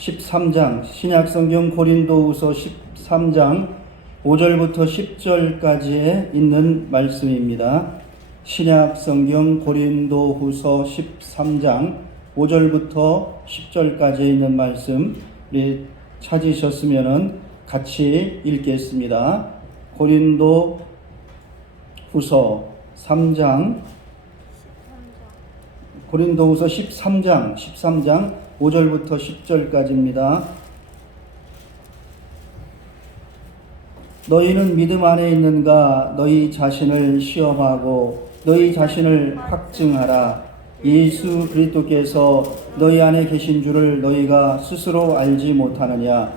13장, 신약성경 고린도후서 13장 5절부터 10절까지에 있는 말씀입니다. 신약성경 고린도후서 13장 5절부터 10절까지에 있는 말씀 우리 찾으셨으면 같이 읽겠습니다. 고린도후서 3장 고린도후서 13장 5절부터 10절까지입니다. 너희는 믿음 안에 있는가? 너희 자신을 시험하고 너희 자신을 확증하라. 예수 그리스도께서 너희 안에 계신 줄을 너희가 스스로 알지 못하느냐?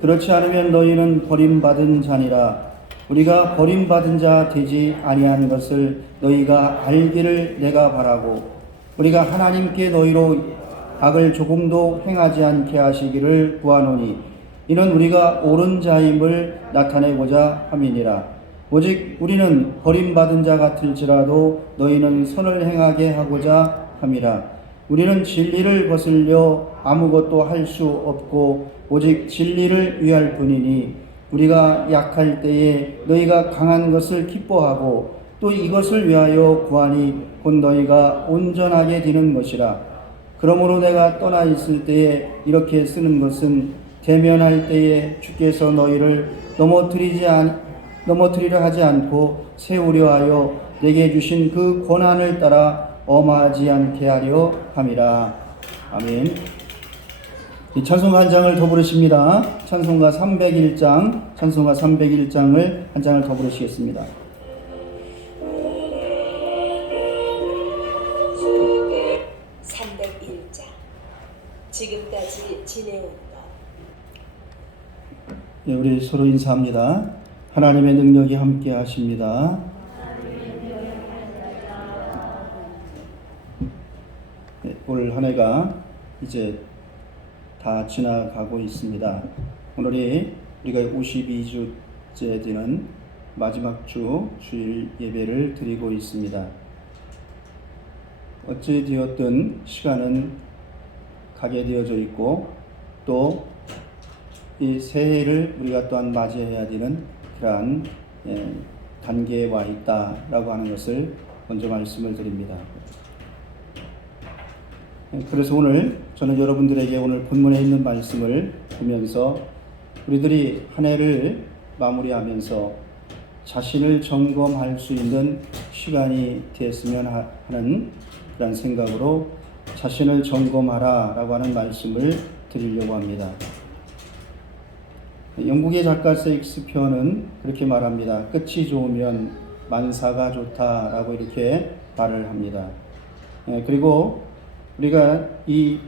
그렇지 않으면 너희는 버림받은 자니라. 우리가 버림받은 자 되지 아니한 것을 너희가 알기를 내가 바라고, 우리가 하나님께 너희로 악을 조금도 행하지 않게 하시기를 구하노니, 이는 우리가 옳은 자임을 나타내고자 함이니라. 오직 우리는 버림받은 자 같을지라도 너희는 선을 행하게 하고자 함이라. 우리는 진리를 거슬려 아무것도 할 수 없고 오직 진리를 위할 뿐이니, 우리가 약할 때에 너희가 강한 것을 기뻐하고 또 이것을 위하여 구하니 곧 너희가 온전하게 되는 것이라. 그러므로 내가 떠나 있을 때에 이렇게 쓰는 것은 대면할 때에 주께서 너희를 넘어뜨리려 하지 않고 세우려 하여 내게 주신 그 권한을 따라 엄하지 않게 하려 함이라. 아멘. 찬송가 한 장을 더 부르십니다. 찬송가 301장을 한 장을 더 부르시겠습니다. 지금까지 지내온 것. 네, 우리 서로 인사합니다. 하나님의 능력이 함께 하십니다. 네, 올 한 해가 이제 다 지나가고 있습니다. 오늘이 우리가 52주째 되는 마지막 주 주일 예배를 드리고 있습니다. 어찌 되었든 시간은 가게 되어져 있고 또 이 새해를 우리가 또한 맞이해야 되는 그러한 단계에 와 있다라고 하는 것을 먼저 말씀을 드립니다. 그래서 오늘 저는 여러분들에게 오늘 본문에 있는 말씀을 보면서 우리들이 한 해를 마무리하면서 자신을 점검할 수 있는 시간이 됐으면 하는 그런 생각으로 자신을 점검하라 라고 하는 말씀을 드리려고 합니다. 영국의 작가 세익스피어는 그렇게 말합니다. 끝이 좋으면 만사가 좋다라고 이렇게 말을 합니다. 그리고 우리가 이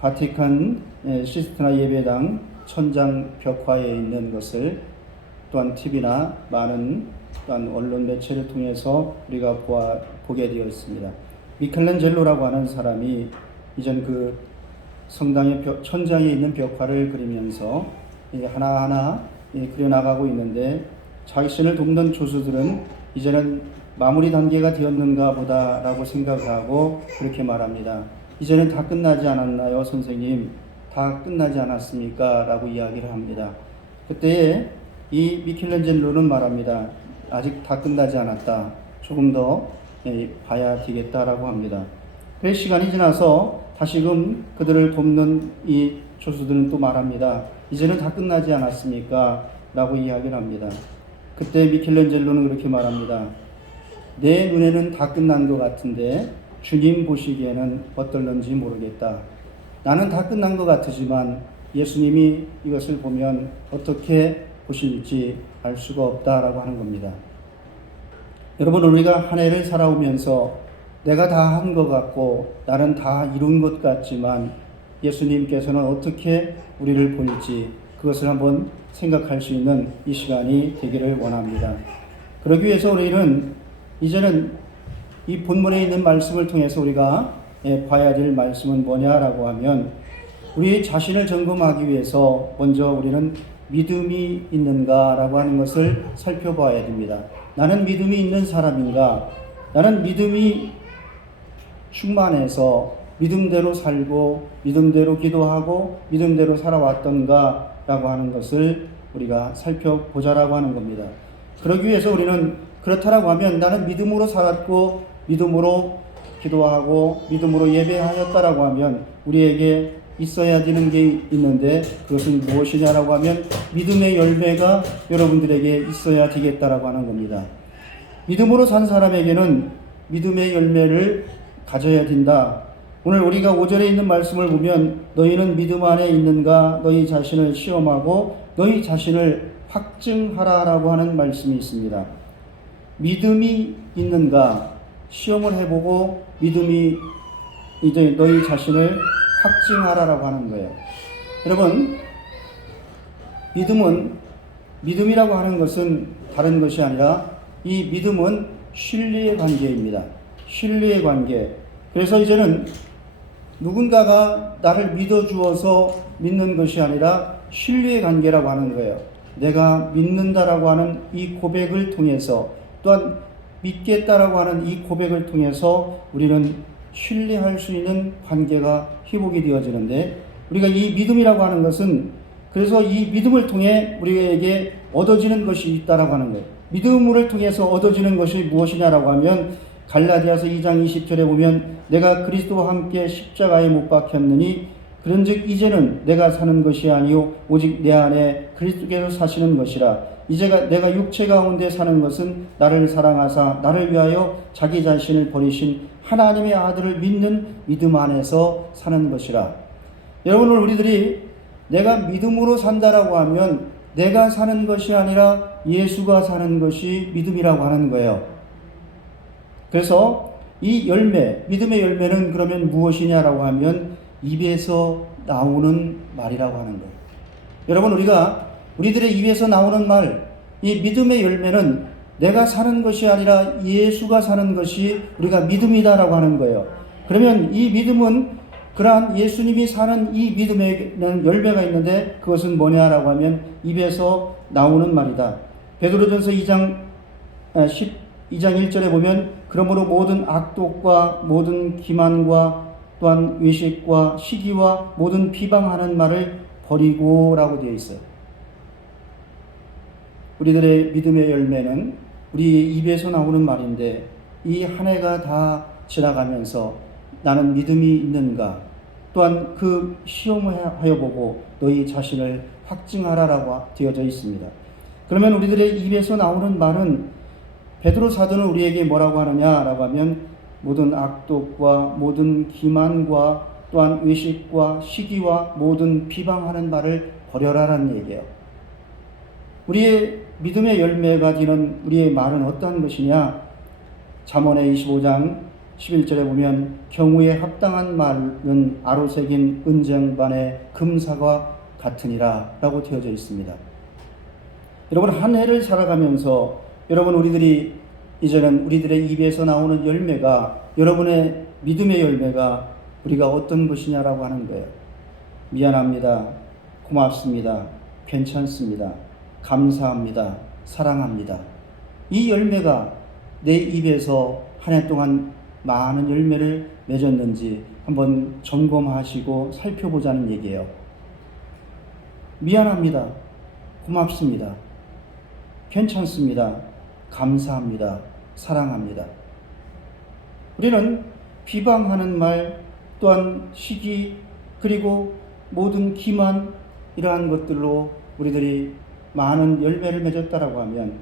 바티칸 시스티나 예배당 천장 벽화에 있는 것을 또한 TV나 많은 또한 언론 매체를 통해서 우리가 보게 되어 있습니다. 미켈란젤로라고 하는 사람이 이전 그 성당의 천장에 있는 벽화를 그리면서 하나하나 그려나가고 있는데, 자신을 돕는 조수들은 이제는 마무리 단계가 되었는가 보다 라고 생각을 하고 그렇게 말합니다. 이제는 다 끝나지 않았나요 선생님? 다 끝나지 않았습니까? 라고 이야기를 합니다. 그때에 이 미켈란젤로는 말합니다. 아직 다 끝나지 않았다. 조금 더 봐야 되겠다라고 합니다. 그래서 시간이 지나서 다시금 그들을 돕는 이 조수들은 또 말합니다. 이제는 다 끝나지 않았습니까? 라고 이야기를 합니다. 그때 미켈란젤로는 그렇게 말합니다. 내 눈에는 다 끝난 것 같은데 주님 보시기에는 어떨런지 모르겠다. 나는 다 끝난 것 같으지만 예수님이 이것을 보면 어떻게 보실지 알 수가 없다라고 하는 겁니다. 여러분, 우리가 한 해를 살아오면서 내가 다 한 것 같고 나는 다 이룬 것 같지만 예수님께서는 어떻게 우리를 볼지 그것을 한번 생각할 수 있는 이 시간이 되기를 원합니다. 그러기 위해서 우리는 이제는 이 본문에 있는 말씀을 통해서 우리가 봐야 될 말씀은 뭐냐라고 하면, 우리 자신을 점검하기 위해서 먼저 우리는 믿음이 있는가라고 하는 것을 살펴봐야 됩니다. 나는 믿음이 있는 사람인가? 나는 믿음이 충만해서 믿음대로 살고 믿음대로 기도하고 믿음대로 살아왔던가라고 하는 것을 우리가 살펴보자라고 하는 겁니다. 그러기 위해서 우리는 그렇다라고 하면 나는 믿음으로 살았고 믿음으로 기도하고 믿음으로 예배하였다라고 하면 우리에게 있어야 되는 게 있는데 그것은 무엇이냐라고 하면 믿음의 열매가 여러분들에게 있어야 되겠다라고 하는 겁니다. 믿음으로 산 사람에게는 믿음의 열매를 가져야 된다. 오늘 우리가 5절에 있는 말씀을 보면 너희는 믿음 안에 있는가 너희 자신을 시험하고 너희 자신을 확증하라라고 하는 말씀이 있습니다. 믿음이 있는가 시험을 해보고 믿음이 이제 너희 자신을 확증하라라고 하는 거예요. 여러분, 믿음이라고 하는 것은 다른 것이 아니라 이 믿음은 신뢰의 관계입니다. 신뢰의 관계. 그래서 이제는 누군가가 나를 믿어주어서 믿는 것이 아니라 신뢰의 관계라고 하는 거예요. 내가 믿는다라고 하는 이 고백을 통해서 또한 믿겠다라고 하는 이 고백을 통해서 우리는 신뢰할 수 있는 관계가 회복이 되어지는데 우리가 이 믿음이라고 하는 것은 그래서 이 믿음을 통해 우리에게 얻어지는 것이 있다라고 하는 거예요. 믿음을 통해서 얻어지는 것이 무엇이냐라고 하면 갈라디아서 2장 20절에 보면 내가 그리스도와 함께 십자가에 못 박혔느니 그런즉 이제는 내가 사는 것이 아니요 오직 내 안에 그리스도께서 사시는 것이라. 이제 내가 육체 가운데 사는 것은 나를 사랑하사 나를 위하여 자기 자신을 버리신 하나님의 아들을 믿는 믿음 안에서 사는 것이라. 여러분, 우리들이 내가 믿음으로 산다라고 하면 내가 사는 것이 아니라 예수가 사는 것이 믿음이라고 하는 거예요. 그래서 이 열매, 믿음의 열매는 그러면 무엇이냐라고 하면 입에서 나오는 말이라고 하는 거예요. 여러분, 우리들의 입에서 나오는 말, 이 믿음의 열매는 내가 사는 것이 아니라 예수가 사는 것이 우리가 믿음이다라고 하는 거예요. 그러면 이 믿음은 그러한 예수님이 사는 이 믿음에는 열매가 있는데 그것은 뭐냐라고 하면 입에서 나오는 말이다. 베드로전서 2장 1절에 보면 그러므로 모든 악독과 모든 기만과 또한 외식과 시기와 모든 비방하는 말을 버리고라고 되어 있어요. 우리들의 믿음의 열매는 우리 입에서 나오는 말인데 이 한 해가 다 지나가면서 나는 믿음이 있는가 또한 그 시험을 하여 보고 너희 자신을 확증하라라고 되어져 있습니다. 그러면 우리들의 입에서 나오는 말은 베드로 사도는 우리에게 뭐라고 하느냐라고 하면 모든 악독과 모든 기만과 또한 외식과 시기와 모든 비방하는 말을 버려라라는 얘기예요. 우리의 믿음의 열매가 되는 우리의 말은 어떠한 것이냐? 잠언의 25장 11절에 보면 경우에 합당한 말은 아로새긴 은쟁반의 금사과 같으니라 라고 되어져 있습니다. 여러분, 한 해를 살아가면서 여러분, 우리들이 이제는 우리들의 입에서 나오는 열매가 여러분의 믿음의 열매가 우리가 어떤 것이냐라고 하는 거예요. 미안합니다. 고맙습니다. 괜찮습니다. 감사합니다. 사랑합니다. 이 열매가 내 입에서 한 해 동안 많은 열매를 맺었는지 한번 점검하시고 살펴보자는 얘기예요. 미안합니다. 고맙습니다. 괜찮습니다. 감사합니다. 사랑합니다. 우리는 비방하는 말 또한 시기 그리고 모든 기만 이러한 것들로 우리들이 많은 열매를 맺었다라고 하면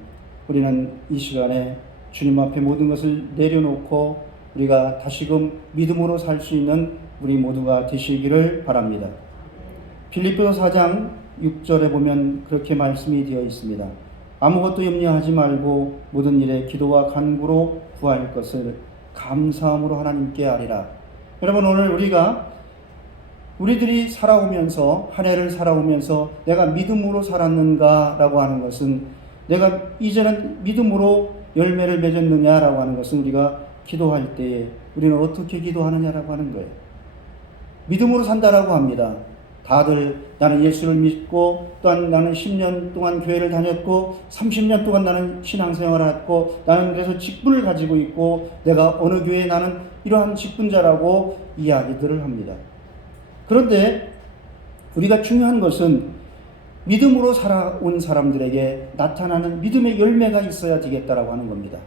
우리는 이 시간에 주님 앞에 모든 것을 내려놓고 우리가 다시금 믿음으로 살 수 있는 우리 모두가 되시기를 바랍니다. 빌립보서 4장 6절에 보면 그렇게 말씀이 되어 있습니다. 아무것도 염려하지 말고 모든 일에 기도와 간구로 구할 것을 감사함으로 하나님께 아뢰라. 여러분, 오늘 우리들이 살아오면서 한 해를 살아오면서 내가 믿음으로 살았는가라고 하는 것은 내가 이제는 믿음으로 열매를 맺었느냐라고 하는 것은 우리가 기도할 때에 우리는 어떻게 기도하느냐라고 하는 거예요. 믿음으로 산다라고 합니다. 다들 나는 예수를 믿고 또한 나는 10년 동안 교회를 다녔고 30년 동안 나는 신앙생활을 했고 나는 그래서 직분을 가지고 있고 내가 어느 교회에 나는 이러한 직분자라고 이야기들을 합니다. 그런데 우리가 중요한 것은 믿음으로 살아온 사람들에게 나타나는 믿음의 열매가 있어야 되겠다라고 하는 겁니다.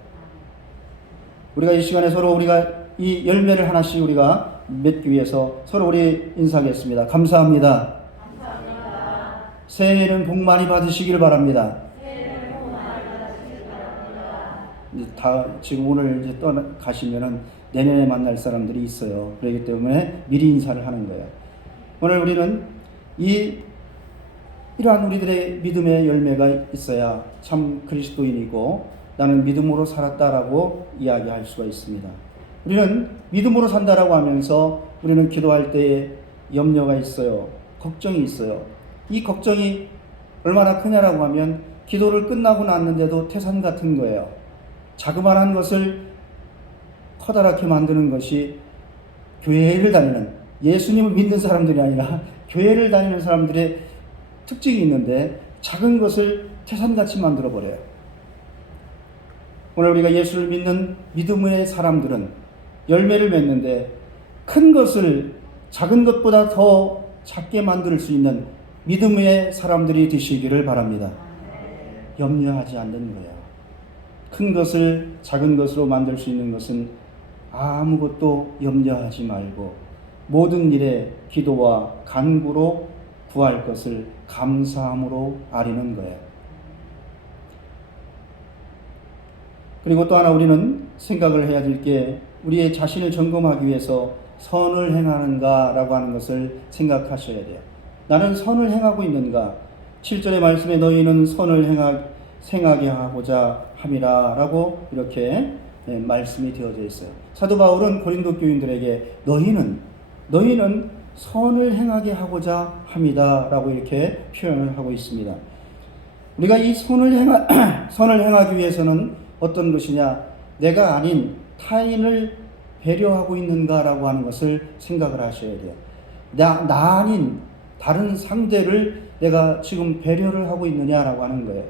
우리가 이 시간에 서로 우리가 이 열매를 하나씩 우리가 맺기 위해서 서로 우리 인사하겠습니다. 감사합니다. 감사합니다. 새해에는 복 많이 받으시길 바랍니다. 새해에는 복 많이 받으시길 바랍니다. 다 지금 오늘 이제 떠나가시면은 내년에 만날 사람들이 있어요. 그렇기 때문에 미리 인사를 하는 거예요. 오늘 우리는 이러한 우리들의 믿음의 열매가 있어야 참 그리스도인이고 나는 믿음으로 살았다라고 이야기할 수가 있습니다. 우리는 믿음으로 산다라고 하면서 우리는 기도할 때에 염려가 있어요. 걱정이 있어요. 이 걱정이 얼마나 크냐라고 하면 기도를 끝나고 났는데도 태산 같은 거예요. 자그마한 것을 커다랗게 만드는 것이 교회를 다니는, 예수님을 믿는 사람들이 아니라 교회를 다니는 사람들의 특징이 있는데 작은 것을 태산같이 만들어버려요. 오늘 우리가 예수를 믿는 믿음의 사람들은 열매를 맺는데 큰 것을 작은 것보다 더 작게 만들 수 있는 믿음의 사람들이 되시기를 바랍니다. 염려하지 않는 거예요. 큰 것을 작은 것으로 만들 수 있는 것은 아무것도 염려하지 말고 모든 일에 기도와 간구로 구할 것을 감사함으로 아뢰는 거예요. 그리고 또 하나 우리는 생각을 해야 될 게 우리의 자신을 점검하기 위해서 선을 행하는가라고 하는 것을 생각하셔야 돼요. 나는 선을 행하고 있는가? 7절의 말씀에 너희는 선을 행하게 하고자 함이라 라고 이렇게 말씀이 되어져 있어요. 사도 바울은 고린도 교인들에게 너희는 선을 행하게 하고자 합니다 라고 이렇게 표현을 하고 있습니다. 우리가 이 선을 행하기 위해서는 어떤 것이냐? 내가 아닌 타인을 배려하고 있는가라고 하는 것을 생각을 하셔야 돼요. 나 아닌 다른 상대를 내가 지금 배려를 하고 있느냐라고 하는 거예요.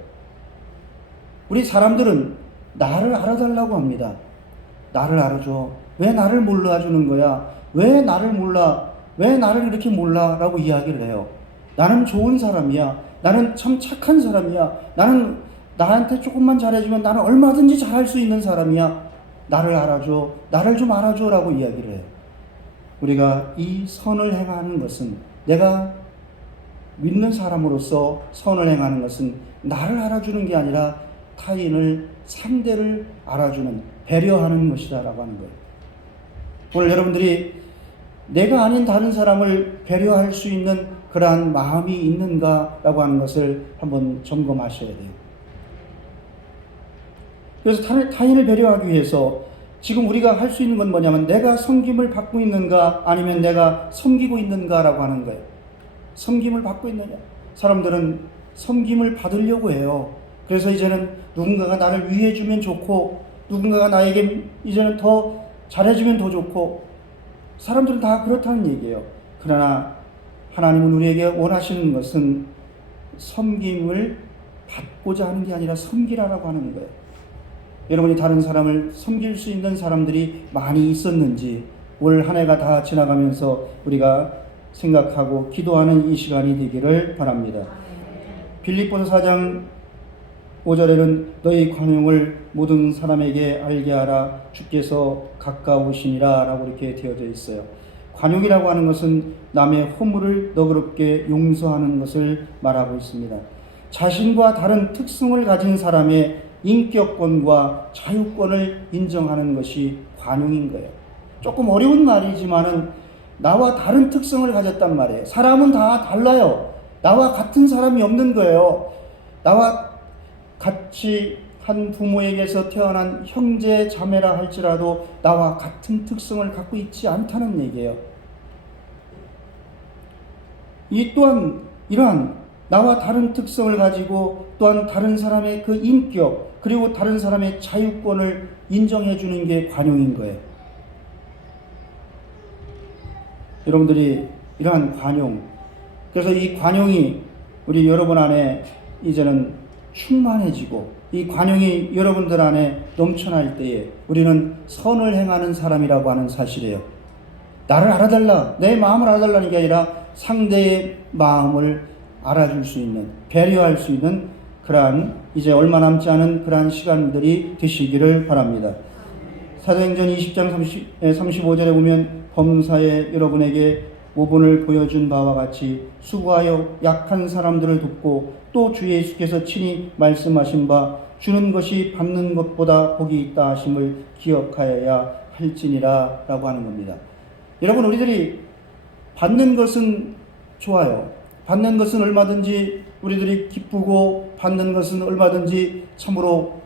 우리 사람들은 나를 알아달라고 합니다. 나를 알아줘. 왜 나를 몰라주는 거야? 왜 나를 몰라? 왜 나를 이렇게 몰라? 라고 이야기를 해요. 나는 좋은 사람이야. 나는 참 착한 사람이야. 나는 나한테 조금만 잘해주면 나는 얼마든지 잘할 수 있는 사람이야. 나를 알아줘. 나를 좀 알아줘. 라고 이야기를 해요. 우리가 이 선을 행하는 것은 내가 믿는 사람으로서 선을 행하는 것은 나를 알아주는 게 아니라 타인을 상대를 알아주는 배려하는 것이다 라고 하는 거예요. 오늘 여러분들이 내가 아닌 다른 사람을 배려할 수 있는 그러한 마음이 있는가 라고 하는 것을 한번 점검하셔야 돼요. 그래서 타인을 배려하기 위해서 지금 우리가 할 수 있는 건 뭐냐면 내가 섬김을 받고 있는가 아니면 내가 섬기고 있는가라고 하는 거예요. 섬김을 받고 있느냐? 사람들은 섬김을 받으려고 해요. 그래서 이제는 누군가가 나를 위해주면 좋고 누군가가 나에게 이제는 더 잘해주면 더 좋고 사람들은 다 그렇다는 얘기예요. 그러나 하나님은 우리에게 원하시는 것은 섬김을 받고자 하는 게 아니라 섬기라라고 하는 거예요. 여러분이 다른 사람을 섬길 수 있는 사람들이 많이 있었는지 올 한 해가 다 지나가면서 우리가 생각하고 기도하는 이 시간이 되기를 바랍니다. 빌립보서 4장 5절에는 너희 관용을 모든 사람에게 알게 하라 주께서 가까우시니라 라고 이렇게 되어져 있어요. 관용이라고 하는 것은 남의 허물을 너그럽게 용서하는 것을 말하고 있습니다. 자신과 다른 특성을 가진 사람의 인격권과 자유권을 인정하는 것이 관용인 거예요. 조금 어려운 말이지만은 나와 다른 특성을 가졌단 말이에요. 사람은 다 달라요. 나와 같은 사람이 없는 거예요. 나와 같이 한 부모에게서 태어난 형제 자매라 할지라도 나와 같은 특성을 갖고 있지 않다는 얘기예요. 이 또한 이러한 나와 다른 특성을 가지고 또한 다른 사람의 그 인격 그리고 다른 사람의 자유권을 인정해 주는 게 관용인 거예요. 여러분들이 이러한 관용 그래서 이 관용이 우리 여러분 안에 이제는 충만해지고 이 관용이 여러분들 안에 넘쳐날 때에 우리는 선을 행하는 사람이라고 하는 사실이에요. 나를 알아달라, 내 마음을 알아달라는 게 아니라 상대의 마음을 알아줄 수 있는, 배려할 수 있는 그러한 이제 얼마 남지 않은 그러한 시간들이 되시기를 바랍니다. 사도행전 20장 35절에 보면 범사에 여러분에게 모본을 보여준 바와 같이 수고하여 약한 사람들을 돕고 또 주 예수께서 친히 말씀하신 바 주는 것이 받는 것보다 복이 있다 하심을 기억하여야 할지니라 라고 하는 겁니다. 여러분, 우리들이 받는 것은 좋아요. 받는 것은 얼마든지 우리들이 기쁘고 받는 것은 얼마든지 참으로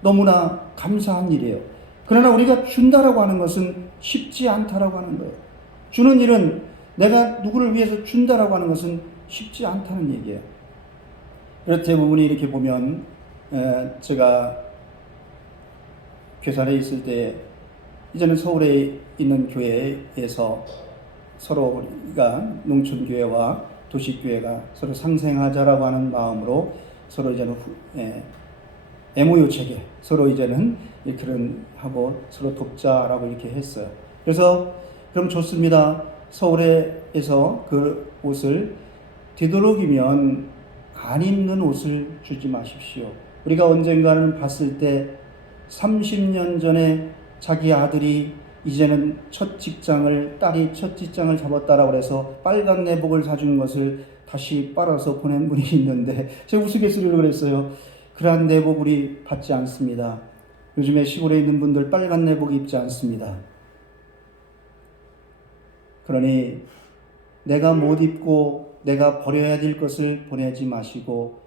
너무나 감사한 일이에요. 그러나 우리가 준다라고 하는 것은 쉽지 않다라고 하는 거예요. 주는 일은, 내가 누구를 위해서 준다라고 하는 것은 쉽지 않다는 얘기예요. 그래서 대부분이 이렇게 보면 제가 괴산에 있을 때 이제는 서울에 있는 교회에서 서로 우리가 농촌교회와 도시교회가 서로 상생하자라고 하는 마음으로 서로 이제는 MOU 체계, 서로 이제는 그런 하고 서로 돕자라고 이렇게 했어요. 그래서 그럼 좋습니다. 서울에서 그 옷을 되도록이면 안 입는 옷을 주지 마십시오. 우리가 언젠가는 봤을 때 30년 전에 자기 아들이 이제는 딸이 첫 직장을 잡았다라고 해서 빨간 내복을 사준 것을 다시 빨아서 보낸 분이 있는데 제가 우스갯소리로 그랬어요. 그러한 내복 우리 받지 않습니다. 요즘에 시골에 있는 분들 빨간 내복 입지 않습니다. 그러니 내가 못 입고 내가 버려야 될 것을 보내지 마시고,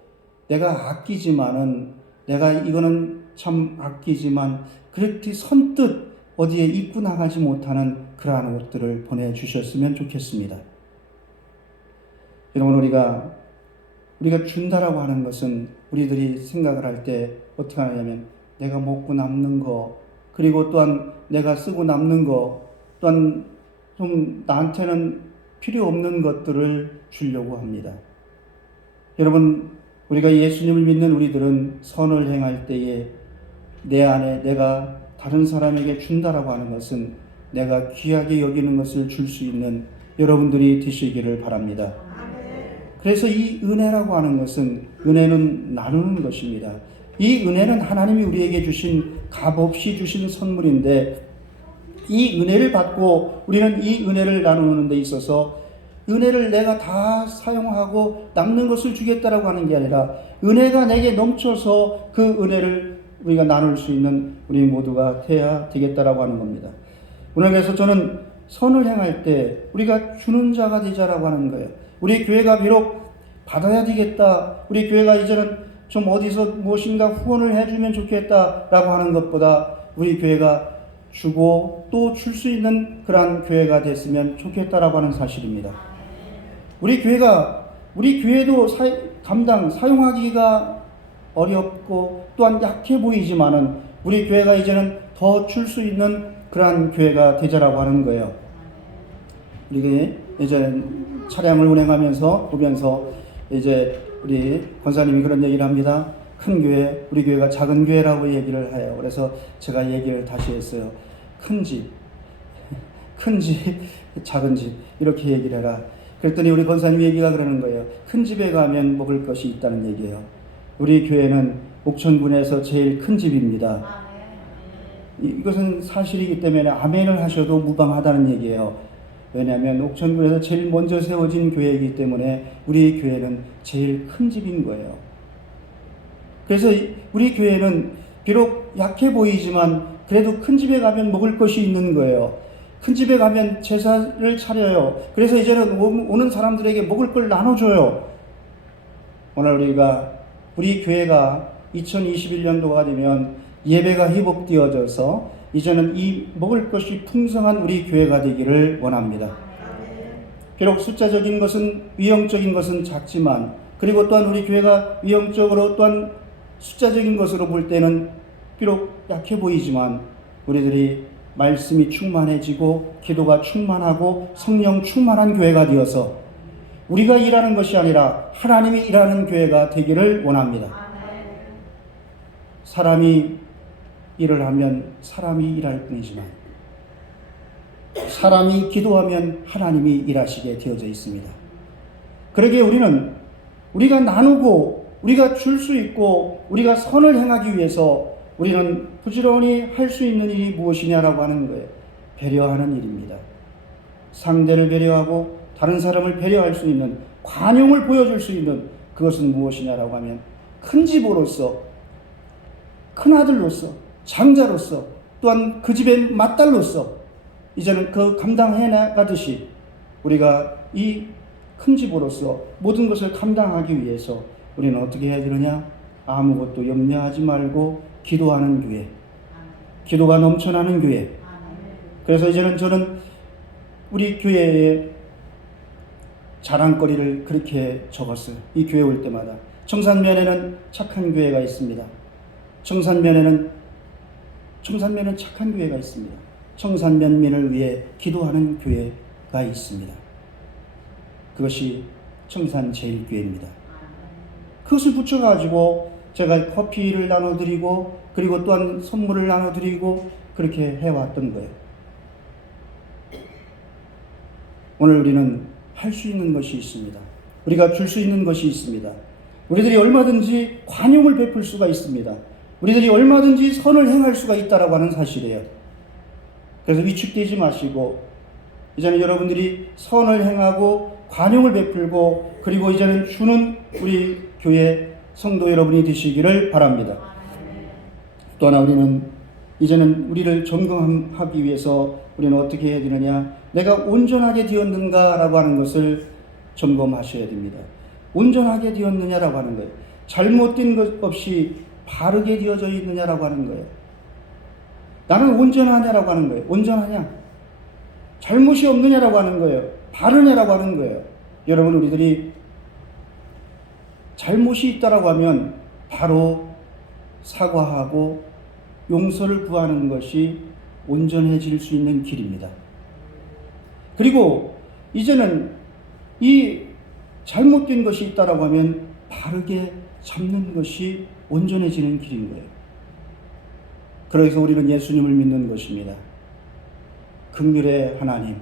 내가 아끼지만은, 내가 이거는 참 아끼지만 그렇게 선뜻 어디에 입고 나가지 못하는 그러한 옷들을 보내주셨으면 좋겠습니다. 여러분, 우리가 준다라고 하는 것은 우리들이 생각을 할 때 어떻게 하냐면 내가 먹고 남는 거, 그리고 또한 내가 쓰고 남는 거, 또한 좀 나한테는 필요 없는 것들을 주려고 합니다. 여러분, 우리가 예수님을 믿는 우리들은 선을 행할 때에 내 안에 내가 다른 사람에게 준다라고 하는 것은 내가 귀하게 여기는 것을 줄 수 있는 여러분들이 되시기를 바랍니다. 그래서 이 은혜라고 하는 것은, 은혜는 나누는 것입니다. 이 은혜는 하나님이 우리에게 주신, 값없이 주신 선물인데, 이 은혜를 받고 우리는 이 은혜를 나누는 데 있어서 은혜를 내가 다 사용하고 남는 것을 주겠다라고 하는 게 아니라 은혜가 내게 넘쳐서 그 은혜를 우리가 나눌 수 있는 우리 모두가 돼야 되겠다라고 하는 겁니다. 오늘 그래서 저는 선을 행할 때 우리가 주는 자가 되자라고 하는 거예요. 우리 교회가 비록 받아야 되겠다, 우리 교회가 이제는 좀 어디서 무엇인가 후원을 해주면 좋겠다라고 하는 것보다 우리 교회가 주고 또 줄 수 있는 그러한 교회가 됐으면 좋겠다라고 하는 사실입니다. 우리 교회도 사용하기가 어렵고 또한 약해 보이지만은 우리 교회가 이제는 더 줄 수 있는 그러한 교회가 되자라고 하는 거예요. 우리 이제 차량을 운행하면서 보면서 이제 우리 권사님이 그런 얘기를 합니다. 큰 교회, 우리 교회가 작은 교회라고 얘기를 해요. 그래서 제가 얘기를 다시 했어요. 큰 집, 작은 집, 이렇게 얘기를 해라. 그랬더니 우리 권사님 얘기가 그러는 거예요. 큰 집에 가면 먹을 것이 있다는 얘기예요. 우리 교회는 옥천군에서 제일 큰 집입니다. 이것은 사실이기 때문에 아멘을 하셔도 무방하다는 얘기예요. 왜냐하면 옥천군에서 제일 먼저 세워진 교회이기 때문에 우리 교회는 제일 큰 집인 거예요. 그래서 우리 교회는 비록 약해 보이지만 그래도 큰 집에 가면 먹을 것이 있는 거예요. 큰 집에 가면 제사를 차려요. 그래서 이제는 오는 사람들에게 먹을 걸 나눠줘요. 오늘 우리 교회가 2021년도가 되면 예배가 회복되어져서 이제는 이 먹을 것이 풍성한 우리 교회가 되기를 원합니다. 비록 숫자적인 것은, 위형적인 것은 작지만, 그리고 또한 우리 교회가 위형적으로 또한 숫자적인 것으로 볼 때는 비록 약해 보이지만 우리들이 말씀이 충만해지고 기도가 충만하고 성령 충만한 교회가 되어서 우리가 일하는 것이 아니라 하나님이 일하는 교회가 되기를 원합니다. 사람이 일을 하면 사람이 일할 뿐이지만 사람이 기도하면 하나님이 일하시게 되어져 있습니다. 그러기에 우리가 나누고 우리가 줄 수 있고 우리가 선을 행하기 위해서 우리는 부지런히 할 수 있는 일이 무엇이냐라고 하는 거예요. 배려하는 일입니다. 상대를 배려하고 다른 사람을 배려할 수 있는, 관용을 보여줄 수 있는 그것은 무엇이냐라고 하면 큰 집으로서, 큰 아들로서, 장자로서, 또한 그 집의 맏딸로서 이제는 그 감당해 나가듯이 우리가 이 큰 집으로서 모든 것을 감당하기 위해서 우리는 어떻게 해야 되느냐? 아무것도 염려하지 말고 기도하는 교회, 기도가 넘쳐나는 교회. 그래서 이제는 저는 우리 교회의 자랑거리를 그렇게 적었어요. 이 교회 올 때마다. 청산면에는 착한 교회가 있습니다. 청산면에는 착한 교회가 있습니다. 청산면민을 위해 기도하는 교회가 있습니다. 그것이 청산제일교회입니다. 그것을 붙여가지고 제가 커피를 나눠드리고 그리고 또한 선물을 나눠드리고 그렇게 해왔던 거예요. 오늘 우리는 할 수 있는 것이 있습니다. 우리가 줄 수 있는 것이 있습니다. 우리들이 얼마든지 관용을 베풀 수가 있습니다. 우리들이 얼마든지 선을 행할 수가 있다라고 하는 사실이에요. 그래서 위축되지 마시고 이제는 여러분들이 선을 행하고 관용을 베풀고 그리고 이제는 주는 우리 교회 성도 여러분이 되시기를 바랍니다. 또 하나 우리는 이제는 우리를 점검하기 위해서 우리는 어떻게 해야 되느냐? 내가 온전하게 되었는가라고 하는 것을 점검하셔야 됩니다. 온전하게 되었느냐라고 하는 거예요. 잘못된 것 없이 바르게 되어져 있느냐라고 하는 거예요. 나는 온전하냐라고 하는 거예요. 온전하냐? 잘못이 없느냐라고 하는 거예요. 바르냐라고 하는 거예요. 여러분, 우리들이 잘못이 있다라고 하면 바로 사과하고 용서를 구하는 것이 온전해질 수 있는 길입니다. 그리고 이제는 이 잘못된 것이 있다라고 하면 바르게 잡는 것이 온전해지는 길인 거예요. 그래서 우리는 예수님을 믿는 것입니다. 긍휼의 하나님,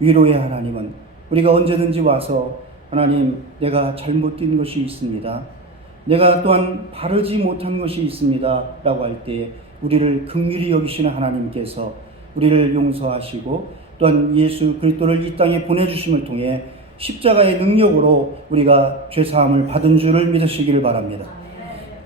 위로의 하나님은 우리가 언제든지 와서 하나님, 내가 잘못된 것이 있습니다. 내가 또한 바르지 못한 것이 있습니다. 라고 할 때 우리를 긍휼히 여기시는 하나님께서 우리를 용서하시고 또한 예수 그리스도를 이 땅에 보내주심을 통해 십자가의 능력으로 우리가 죄사함을 받은 줄을 믿으시기를 바랍니다.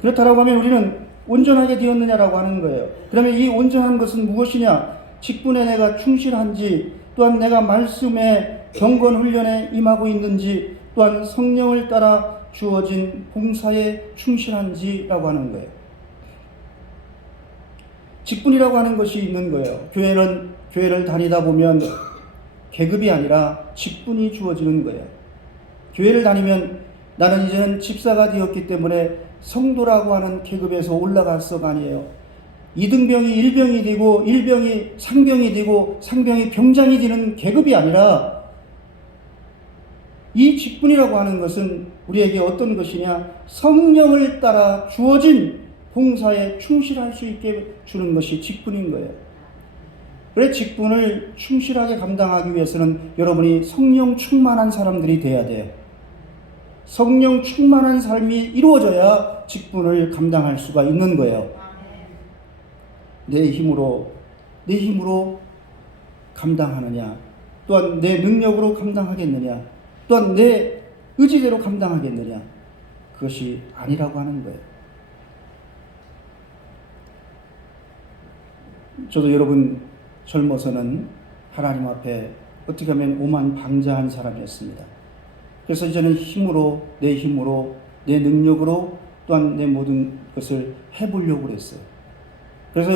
그렇다라고 하면 우리는 온전하게 되었느냐라고 하는 거예요. 그러면 이 온전한 것은 무엇이냐? 직분에 내가 충실한지, 또한 내가 말씀에 경건 훈련에 임하고 있는지, 또한 성령을 따라 주어진 봉사에 충실한지라고 하는 거예요. 직분이라고 하는 것이 있는 거예요. 교회를 다니다 보면 계급이 아니라 직분이 주어지는 거예요. 교회를 다니면 나는 이제는 집사가 되었기 때문에 성도라고 하는 계급에서 올라갔어가 아니에요. 이등병이 일병이 되고 일병이 상병이 되고 상병이 병장이 되는 계급이 아니라 이 직분이라고 하는 것은 우리에게 어떤 것이냐? 성령을 따라 주어진 봉사에 충실할 수 있게 주는 것이 직분인 거예요. 그래, 직분을 충실하게 감당하기 위해서는 여러분이 성령 충만한 사람들이 돼야 돼요. 성령 충만한 삶이 이루어져야 직분을 감당할 수가 있는 거예요. 내 힘으로 감당하느냐? 또한 내 능력으로 감당하겠느냐? 또한 내 의지대로 감당하겠느냐? 그것이 아니라고 하는 거예요. 저도 여러분 젊어서는 하나님 앞에 어떻게 하면 오만방자한 사람이었습니다. 그래서 이제는 내 힘으로, 내 능력으로 또한 내 모든 것을 해보려고 그랬어요. 그래서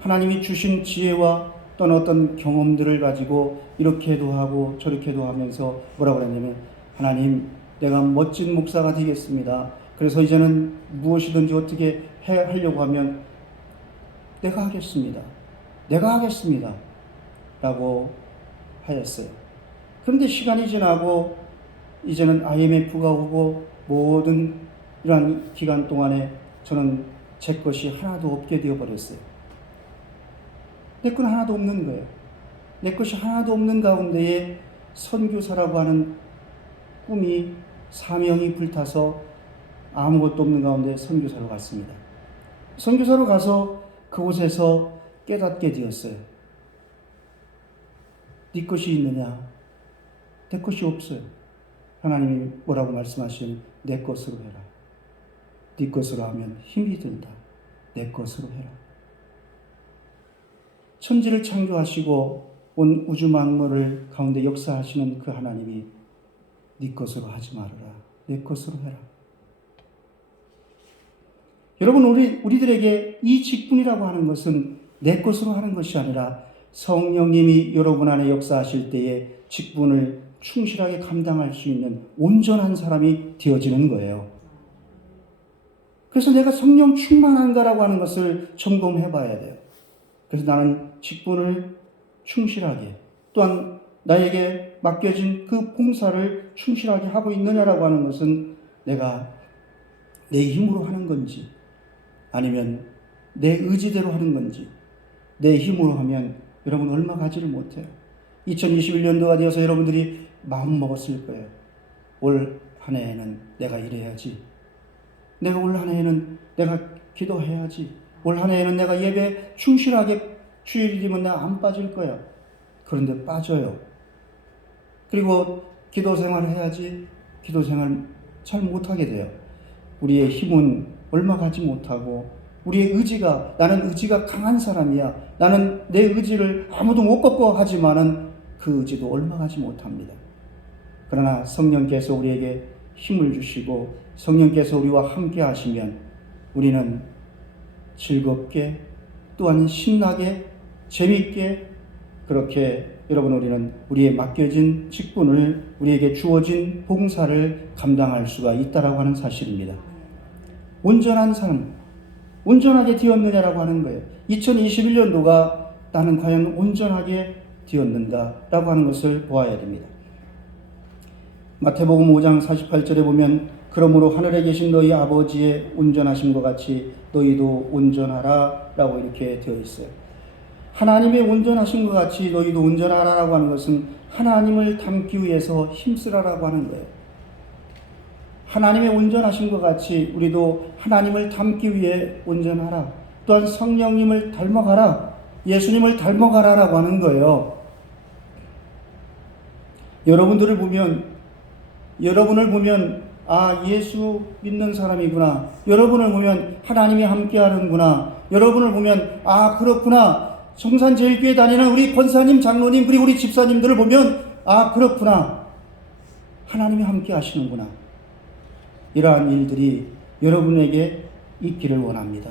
하나님이 주신 지혜와 또는 어떤 경험들을 가지고 이렇게도 하고 저렇게도 하면서 뭐라고 그랬냐면, 하나님, 내가 멋진 목사가 되겠습니다. 그래서 이제는 무엇이든지 어떻게 하려고 하면 내가 하겠습니다. 라고 하였어요. 그런데 시간이 지나고 이제는 IMF가 오고 모든 이러한 기간 동안에 저는 제 것이 하나도 없게 되어버렸어요. 내 건 하나도 없는 거예요. 내 것이 하나도 없는 가운데에 선교사라고 하는 꿈이, 사명이 불타서 아무것도 없는 가운데 선교사로 갔습니다. 선교사로 가서 그곳에서 깨닫게 되었어요. 네 것이 있느냐? 내 것이 없어요. 하나님이 뭐라고 말씀하시면 내 것으로 해라. 네 것으로 하면 힘이 든다. 내 것으로 해라. 천지를 창조하시고 온 우주 만물을 가운데 역사하시는 그 하나님이 네 것으로 하지 말아라. 내 것으로 해라. 여러분, 우리들에게 이 직분이라고 하는 것은 내 것으로 하는 것이 아니라 성령님이 여러분 안에 역사하실 때에 직분을 충실하게 감당할 수 있는 온전한 사람이 되어지는 거예요. 그래서 내가 성령 충만한가라고 하는 것을 점검해 봐야 돼요. 그래서 나는 직분을 충실하게, 또한 나에게 맡겨진 그 봉사를 충실하게 하고 있느냐라고 하는 것은 내가 내 힘으로 하는 건지 아니면 내 의지대로 하는 건지. 내 힘으로 하면 여러분 얼마 가지를 못해요. 2021년도가 되어서 여러분들이 마음 먹었을 거예요. 올 한 해에는 내가 이래야지. 내가 올 한 해에는 내가 기도해야지. 올 한 해에는 내가 예배 충실하게, 주일이면 내가 안 빠질 거야. 그런데 빠져요. 그리고 기도 생활을 해야지. 기도 생활 잘 못하게 돼요. 우리의 힘은 얼마 가지 못하고, 우리의 의지가, 나는 의지가 강한 사람이야, 나는 내 의지를 아무도 못 꺾어 하지만은 그 의지도 얼마 가지 못합니다. 그러나 성령께서 우리에게 힘을 주시고 성령께서 우리와 함께 하시면 우리는 즐겁게, 또한 신나게, 재미있게, 그렇게 여러분 우리는 우리의 맡겨진 직분을, 우리에게 주어진 봉사를 감당할 수가 있다라고 하는 사실입니다. 온전한 삶, 온전하게 되었느냐라고 하는 거예요. 2021년도가 나는 과연 온전하게 되었는가라고 하는 것을 보아야 됩니다. 마태복음 5장 48절에 보면 그러므로 하늘에 계신 너희 아버지의 온전하심과 같이 너희도 온전하라 라고 이렇게 되어 있어요. 하나님의 온전하심과 같이 너희도 온전하라라고 하는 것은 하나님을 닮기 위해서 힘쓰라라고 하는 거예요. 하나님의 온전하심과 같이 우리도 하나님을 닮기 위해 온전하라. 또한 성령님을 닮아가라. 예수님을 닮아가라라고 하는 거예요. 여러분을 보면 아, 예수 믿는 사람이구나. 여러분을 보면 하나님이 함께 하는구나. 여러분을 보면 아, 그렇구나. 성산제일교회 다니는 우리 권사님, 장로님, 그리고 우리 집사님들을 보면 아, 그렇구나. 하나님이 함께 하시는구나. 이러한 일들이 여러분에게 있기를 원합니다.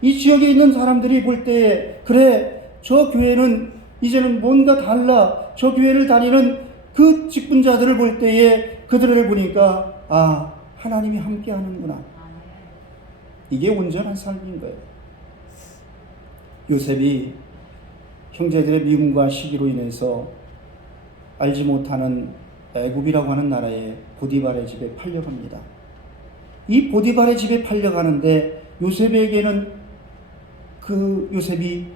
이 지역에 있는 사람들이 볼 때에 그래, 저 교회는 이제는 뭔가 달라. 저 교회를 다니는 그 직분자들을 볼 때에 그들을 보니까 아, 하나님이 함께 하는구나. 이게 온전한 삶인 거예요. 요셉이 형제들의 미움과 시기로 인해서 알지 못하는 애굽이라고 하는 나라에 보디발의 집에 팔려갑니다. 이 보디발의 집에 팔려가는데 요셉에게는 그 요셉이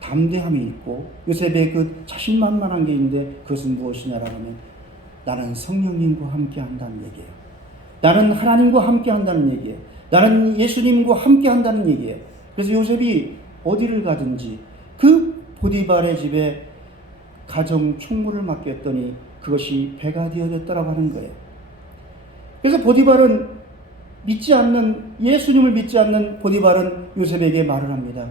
담대함이 있고 요셉의 그 자신만만한 게 있는데 그것은 무엇이냐라고 하면 나는 성령님과 함께 한다는 얘기예요. 나는 하나님과 함께 한다는 얘기예요. 나는 예수님과 함께 한다는 얘기예요. 그래서 요셉이 어디를 가든지 그 보디발의 집에 가정 총무를 맡겼더니 그것이 배가 되어졌다라고 하는 거예요. 그래서 보디발은 예수님을 믿지 않는 보디발은 요셉에게 말을 합니다.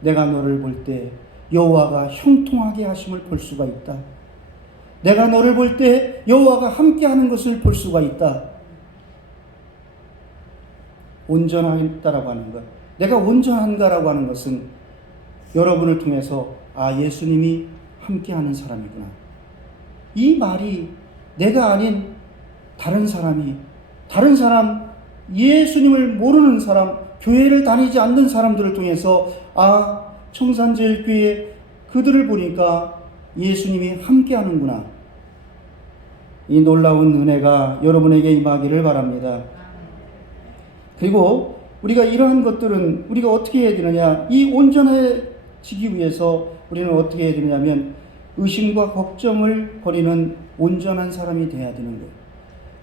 내가 너를 볼 때 여호와가 형통하게 하심을 볼 수가 있다. 내가 너를 볼 때 여호와가 함께하는 것을 볼 수가 있다. 온전하다라고 하는 것, 내가 온전한가라고 하는 것은 여러분을 통해서 아, 예수님이 함께하는 사람이구나. 이 말이 내가 아닌 다른 사람, 예수님을 모르는 사람, 교회를 다니지 않는 사람들을 통해서 아, 청산제일교회 그들을 보니까 예수님이 함께하는구나. 이 놀라운 은혜가 여러분에게 임하기를 바랍니다. 그리고 우리가 이러한 것들은 우리가 어떻게 해야 되느냐, 이 온전해지기 위해서 우리는 어떻게 해야 되냐면 의심과 걱정을 버리는 온전한 사람이 되어야 되는 거예요.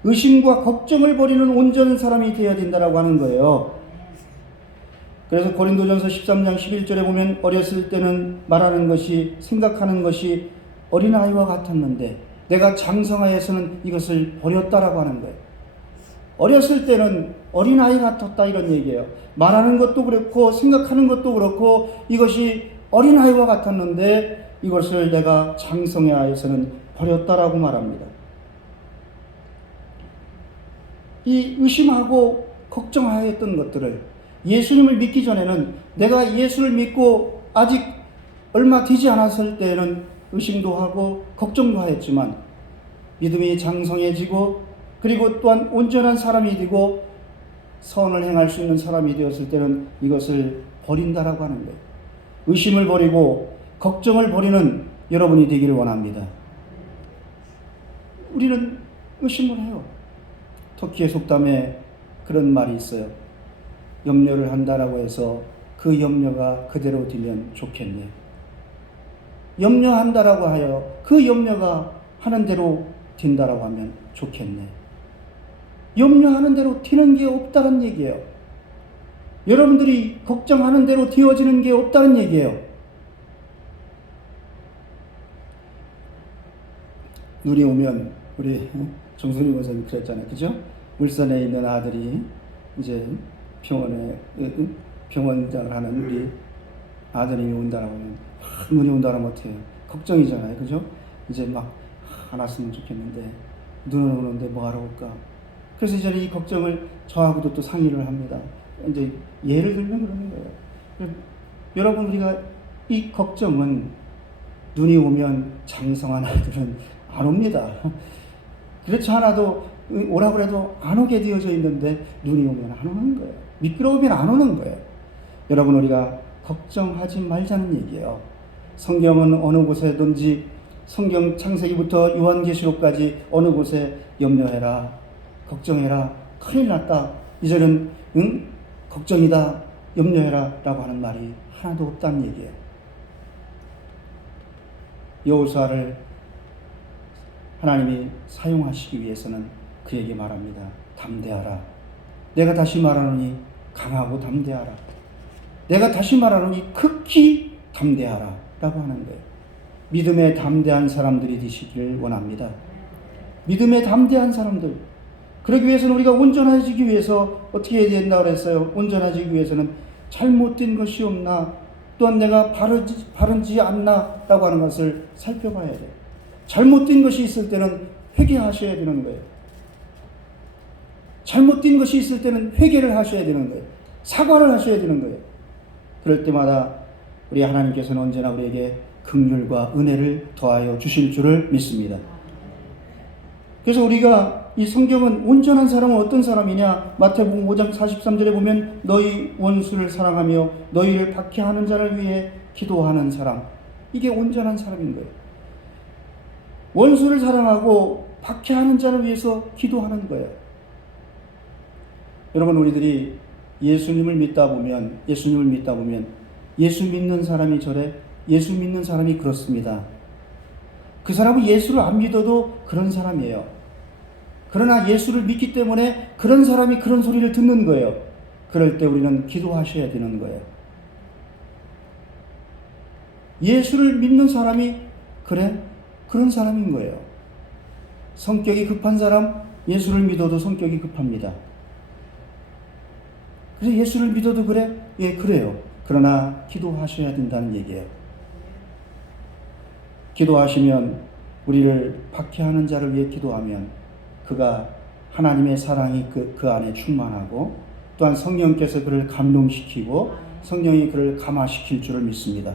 의심과 걱정을 버리는 온전한 사람이 되어야 된다라고 하는 거예요. 그래서 고린도전서 13장 11절에 보면 어렸을 때는 말하는 것이, 생각하는 것이 어린아이와 같았는데 내가 장성하여서는 이것을 버렸다라고 하는 거예요. 어렸을 때는 어린아이 같았다 이런 얘기예요. 말하는 것도 그렇고 생각하는 것도 그렇고 이것이 어린아이와 같았는데 이것을 내가 장성하여서는 버렸다라고 말합니다. 이 의심하고 걱정하였던 것들을 예수님을 믿기 전에는, 내가 예수를 믿고 아직 얼마 되지 않았을 때에는 의심도 하고 걱정도 하였지만 믿음이 장성해지고 그리고 또한 온전한 사람이 되고 선을 행할 수 있는 사람이 되었을 때는 이것을 버린다라고 하는 거예요. 의심을 버리고 걱정을 버리는 여러분이 되기를 원합니다. 우리는 의심을 해요. 터키의 속담에 그런 말이 있어요. 염려를 한다라고 해서 그 염려가 그대로 되면 좋겠네요. 염려한다라고 하여 그 염려가 하는 대로 된다라고 하면 좋겠네. 염려하는 대로 되는 게 없다는 얘기예요. 여러분들이 걱정하는 대로 되어지는 게 없다는 얘기예요. 눈이 오면 우리 정순이 원사님 그랬잖아요. 그죠? 울산에 있는 아들이 이제 병원장을 하는 우리 아드님이 온다라고 하면 눈이 온다라면 어때요? 걱정이잖아요. 그죠? 이제 막 안 왔으면 좋겠는데 눈은 오는데 뭐하러 올까? 그래서 이제 이 걱정을 저하고도 또 상의를 합니다. 이제 예를 들면 그러는 거예요. 여러분, 우리가 이 걱정은 눈이 오면 장성한 아이들은 안 옵니다. 그렇지 않아도 오라고 해도 안 오게 되어져 있는데 눈이 오면 안 오는 거예요. 미끄러우면 안 오는 거예요. 여러분, 우리가 걱정하지 말자는 얘기예요. 성경은 어느 곳에든지 성경 창세기부터 요한계시록까지 어느 곳에 염려해라, 걱정해라, 큰일 났다, 이제는 걱정이다, 염려해라 라고 하는 말이 하나도 없다는 얘기예요. 여호수아를 하나님이 사용하시기 위해서는 그에게 말합니다. 담대하라. 내가 다시 말하노니 강하고 담대하라. 내가 다시 말하노니 극히 담대하라 라고 하는 거예요. 믿음에 담대한 사람들이 되시기를 원합니다. 믿음에 담대한 사람들. 그러기 위해서는 우리가 온전해지기 위해서 어떻게 해야 된다고 그랬어요? 온전해지기 위해서는 잘못된 것이 없나, 또한 내가 바른지 않나 라고 하는 것을 살펴봐야 돼요. 잘못된 것이 있을 때는 회개하셔야 되는 거예요. 잘못된 것이 있을 때는 회개를 하셔야 되는 거예요. 사과를 하셔야 되는 거예요. 그럴 때마다 우리 하나님께서는 언제나 우리에게 긍휼과 은혜를 더하여 주실 줄을 믿습니다. 그래서 우리가 이 성경은 온전한 사람은 어떤 사람이냐? 마태복음 5장 43절에 보면 너희 원수를 사랑하며 너희를 박해하는 자를 위해 기도하는 사람, 이게 온전한 사람인 거예요. 원수를 사랑하고 박해하는 자를 위해서 기도하는 거예요. 여러분, 우리들이 예수님을 믿다 보면 예수 믿는 사람이 저래, 예수 믿는 사람이 그렇습니다. 그 사람은 예수를 안 믿어도 그런 사람이에요. 그러나 예수를 믿기 때문에 그런 사람이 그런 소리를 듣는 거예요. 그럴 때 우리는 기도하셔야 되는 거예요. 예수를 믿는 사람이 그런 사람인 거예요. 성격이 급한 사람, 예수를 믿어도 성격이 급합니다. 그래서 예수를 믿어도 그래? 예, 그래요. 그러나 기도하셔야 된다는 얘기예요. 기도하시면, 우리를 박해하는 자를 위해 기도하면 그가 하나님의 사랑이 그 안에 충만하고 또한 성령께서 그를 감동시키고 성령이 그를 감화시킬 줄을 믿습니다.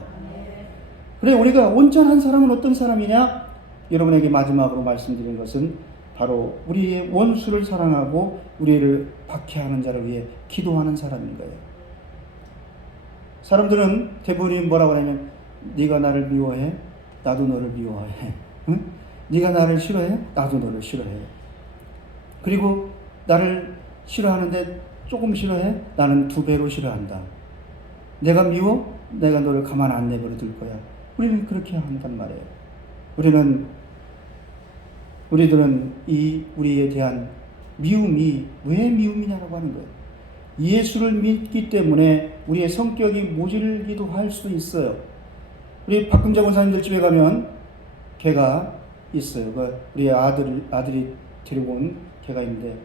그래, 우리가 온전한 사람은 어떤 사람이냐? 여러분에게 마지막으로 말씀드린 것은 바로 우리의 원수를 사랑하고 우리를 박해하는 자를 위해 기도하는 사람인 거예요. 사람들은 대부분이 뭐라고 하냐면 네가 나를 미워해, 나도 너를 미워해. 응? 네가 나를 싫어해? 나도 너를 싫어해. 그리고 나를 싫어하는데 조금 싫어해? 나는 2배로 싫어한다. 내가 미워? 내가 너를 가만 안 내버려 둘 거야. 우리는 그렇게 한단 말이에요. 우리들은 이 우리에 대한 미움이 왜 미움이냐라고 하는 거예요. 예수를 믿기 때문에 우리의 성격이 모질기도 할 수 있어요. 우리 박금자 권사님들 집에 가면 개가 있어요. 우리 아들이 데리고 온 개가 있는데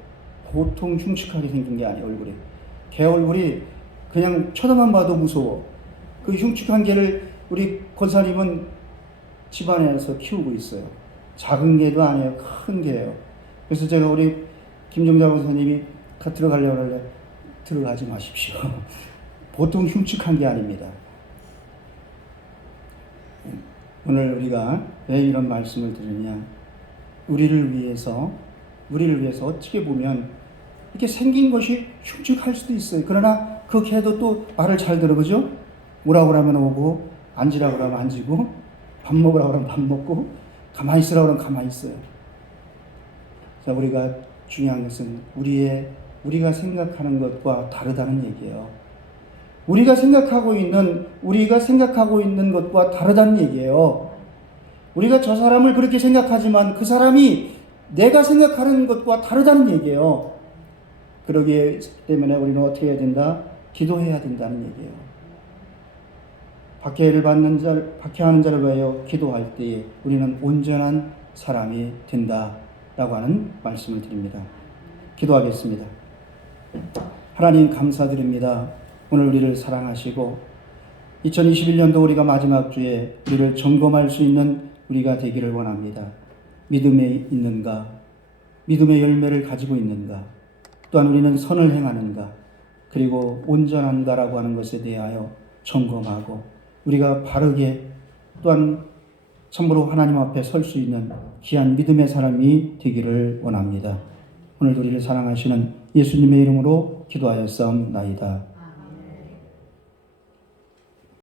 보통 흉측하게 생긴 게 아니에요. 얼굴이. 개 얼굴이 그냥 쳐다만 봐도 무서워. 그 흉측한 개를 우리 권사님은 집안에서 키우고 있어요. 작은 개도 아니에요. 큰 개예요. 그래서 제가 우리 김정자 권사님이 들어가려고 하는데 들어가지 마십시오. 보통 흉측한 게 아닙니다. 오늘 우리가 왜 이런 말씀을 드리냐? 우리를 위해서 어떻게 보면 이렇게 생긴 것이 흉측할 수도 있어요. 그러나 그 개도 또 말을 잘 들어, 그죠? 오라고 하면 오고, 앉으라고 하면 앉고, 밥 먹으라고 하면 밥 먹고, 가만히 있으라고 하면 가만히 있어요. 자, 우리가 중요한 것은 우리가 생각하는 것과 다르다는 얘기예요. 우리가 생각하고 있는 것과 다르다는 얘기예요. 우리가 저 사람을 그렇게 생각하지만 그 사람이 내가 생각하는 것과 다르다는 얘기예요. 그러기 때문에 우리는 어떻게 해야 된다? 기도해야 된다는 얘기예요. 박해하는 자를 위하여 기도할 때에 우리는 온전한 사람이 된다라고 하는 말씀을 드립니다. 기도하겠습니다. 하나님 감사드립니다. 오늘 우리를 사랑하시고 2021년도 우리가 마지막 주에 우리를 점검할 수 있는 우리가 되기를 원합니다. 믿음에 있는가? 믿음의 열매를 가지고 있는가? 또한 우리는 선을 행하는가? 그리고 온전한가라고 하는 것에 대하여 점검하고 우리가 바르게 또한 참으로 하나님 앞에 설 수 있는 귀한 믿음의 사람이 되기를 원합니다. 오늘 우리를 사랑하시는 예수님의 이름으로 기도하였사옵나이다.